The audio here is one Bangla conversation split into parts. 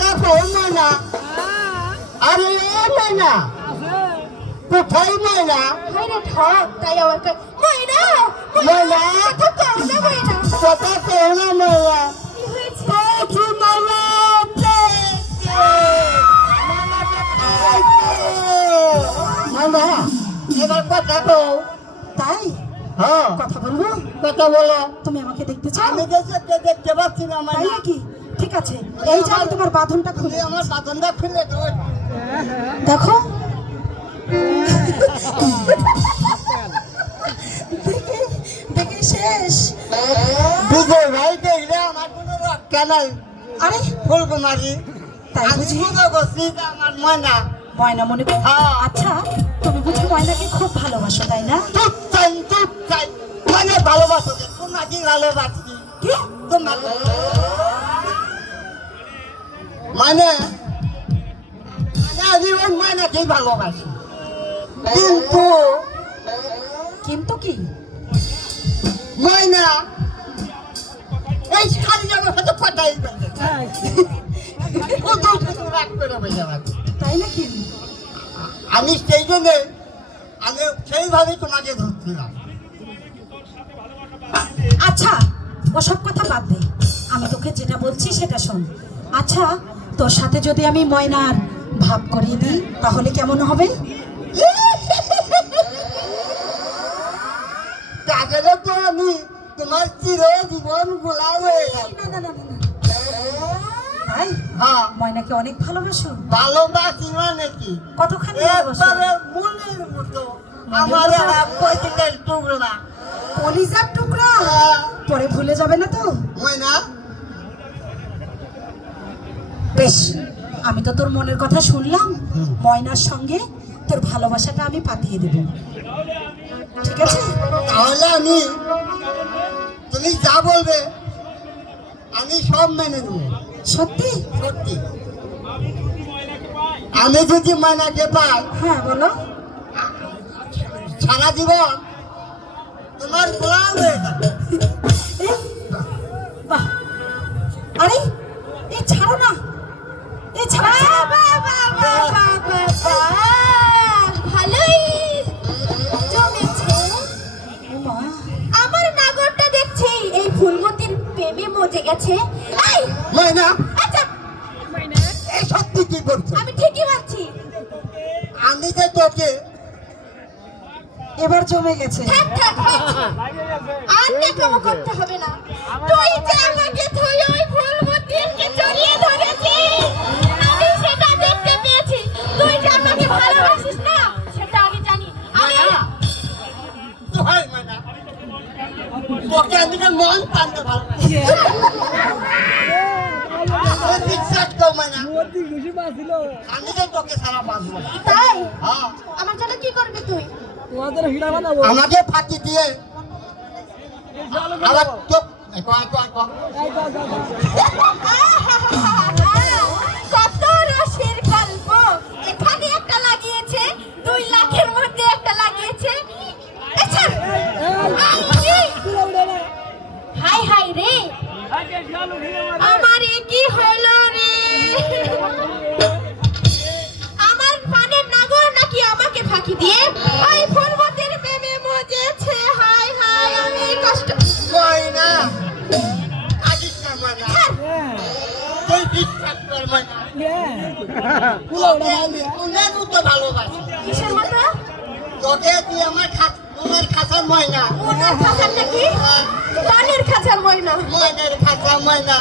কথা কই ময়না আরে এ ময়না কোথায় ময়না হায়রে ঠক তাই আবার ময়না ময়না কথা কও না ময়না কথা কই না ময়না কি হয়েছে কি ময়না ময়না এবার কথা কও তাই হ্যাঁ কথা বলবো কথা বলো তুমি আমাকে দেখতে চাও আমি দেখতে পাচ্ছি না তাই ময়না নাকি ঠিক আছে এই যে আমি তোমার বাঁধনটা খুলে তুমি আমার বাঁধনটা খুলে দাও দেখো দেখে শেষ বিজয় ভাই দেখলে আমার কোনো রক্ষা নাই আরে ফুলকুমারী তাই আমি বুঝি মনে করছি যে আমার ময়না ময়না মনে করো হ্যাঁ। আচ্ছা তুমি বুঝি ময়নাকে খুব ভালোবাসো তাই না চুপ চাই মানে ভালোবাসো যে তোমাকে ভালোবাসি কি তোমাকে মানে আমি ওই ময়নাকেই ভালোবাসি কিন্তু কিন্তু কি ময়না এই খালি যাবে হয়তো কথাই বলবে রাগ করে বসে আছে। তাই নাকি আমি সেই জন্যে আমি সেইভাবে তোমাকে ধরছিলাম আচ্ছা ওসব কথা বাদ দে আমি তোকে যেটা বলছি সেটা শোন আচ্ছা তোর সাথে যদি আমি ময়নার ভাব করিয়ে দিই তাহলে কেমন হবে তাহলে তো আমি তোমার চির জীবন গোলাম হয়ে গেল না না না না, না। তাই হ্যাঁ ময়নাকে অনেক ভালোবাসো ভালোবাসি মানে কি কতখানি ভালোবাসো একবারে মনের মতো আমার পঁয়ত্রিশ টুকরা কলিজার টুকরা পরে ভুলে যাবে না তো ময়না বেশ আমি তো তোর মনের কথা শুনলাম ময়নার সঙ্গে তোর ভালোবাসাটা আমি পাঠিয়ে দেব ঠিক আছে তাহলে আমি তুমি যা বলবে আমি সব মেনে নেবো সত্যি সত্যি আমি যদি ময়নাকে পাই হ্যাঁ বলো সারা জীবন তোমার গোলাম হয়ে যাবে এই, বাহ আরে এই ছাড়ো না এই ছাড়ো ভালোই জমেছে মা আমার নাগরটা দেখছি এই ফুলমতির প্রেমে মজে গেছে এই ময়না আচ্ছা এই সত্যি কি করছো আমি ঠিকই ভাবছি আমি যে তোকে এবার জমে গেছে থাক থাক আর নেকামো করতে হবে না তুই যে আমাকে ধুই ওই ফুলমতিরকে জড়িয়ে ধরেছিস আমি সেটা দেখতে পেয়েছি তুই যে আমাকে ভালোবাসিস না সেটা আমি জানি আমি তো হয় ময়না তোকে আমি যে মন টানতে ভালোবাসি বিশ্বাস কর ময়না আমি যে তোকে সারা বাঁচবো না। তাই হ্যাঁ আমার জন্য কি করবি তুই আমাকে ফাঁকি দিয়ে আবার চুপ কত রসের গল্প এখানে একটা লাগিয়েছে 2 লাখের মধ্যে একটা লাগিয়েছে আচ্ছা হাই হাই রে আমার কি হলো রে আমার পানের নাগর নাকি আমাকে ফাঁকি দিয়ে ওই ফুলমতির প্রেমে মজেছে হাই হাই আমি কষ্ট ময়না আজিস না ময়না তুই বিশ্বাস কর ময়না তোকে আমি মনের মতো ভালোবাসি কিসের মতো তোকে তুই আমার মনের খাঁচার ময়না মনের খাঁচার নাকি পানের খাঁচার ময়না ময়নের খাঁচা ময়না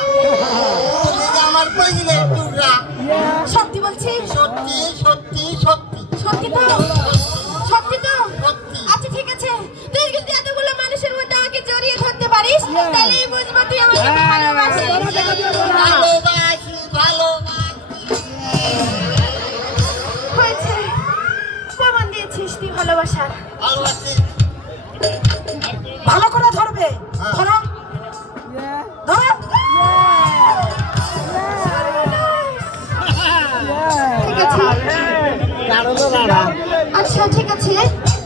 তুমি যে আমার কইলে টুকরা সত্যি বলছিস সত্যি সত্যি সত্যি সত্যি তো সত্যি তো সত্যি আচ্ছা ঠিক আছে তুই যদি এতগুলো মানুষের মধ্যে আমাকে জড়িয়ে ধরতে পারিস তাহলেই বুঝবো তুই আমাকে ভালোবাসিস ভালোবাসি ভালোবাসি হয়েছে প্রমাণ দিয়েছিস তুই ভালোবাসার ভালোবাসি ভালো করে ধরবে ধরো ধরো ঠিক আছে আচ্ছা ঠিক আছে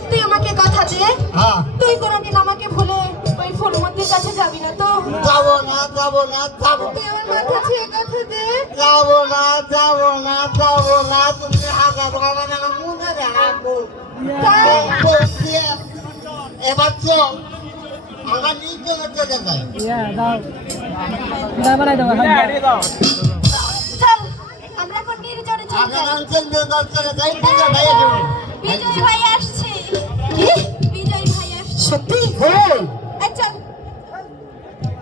তুই আমাকে কথা দে হ্যাঁ তুই কোনোদিন আমাকে ভুলে ওই ফুলমতির কাছে যাবি না তো যাবো না যাবো না যাবো তুই আমার মাথা ছুঁয়ে কথা দে যাবো না যাবো না তুমি হাজার বাবা না মনে রাখবো এবার চল আমরা নির্জনে চলে যাই চল আমরা এখন নির্জনে চলে যাই আগামী অঞ্চল চলে যাই ঠিক আছে বিজয় ভাই আসছে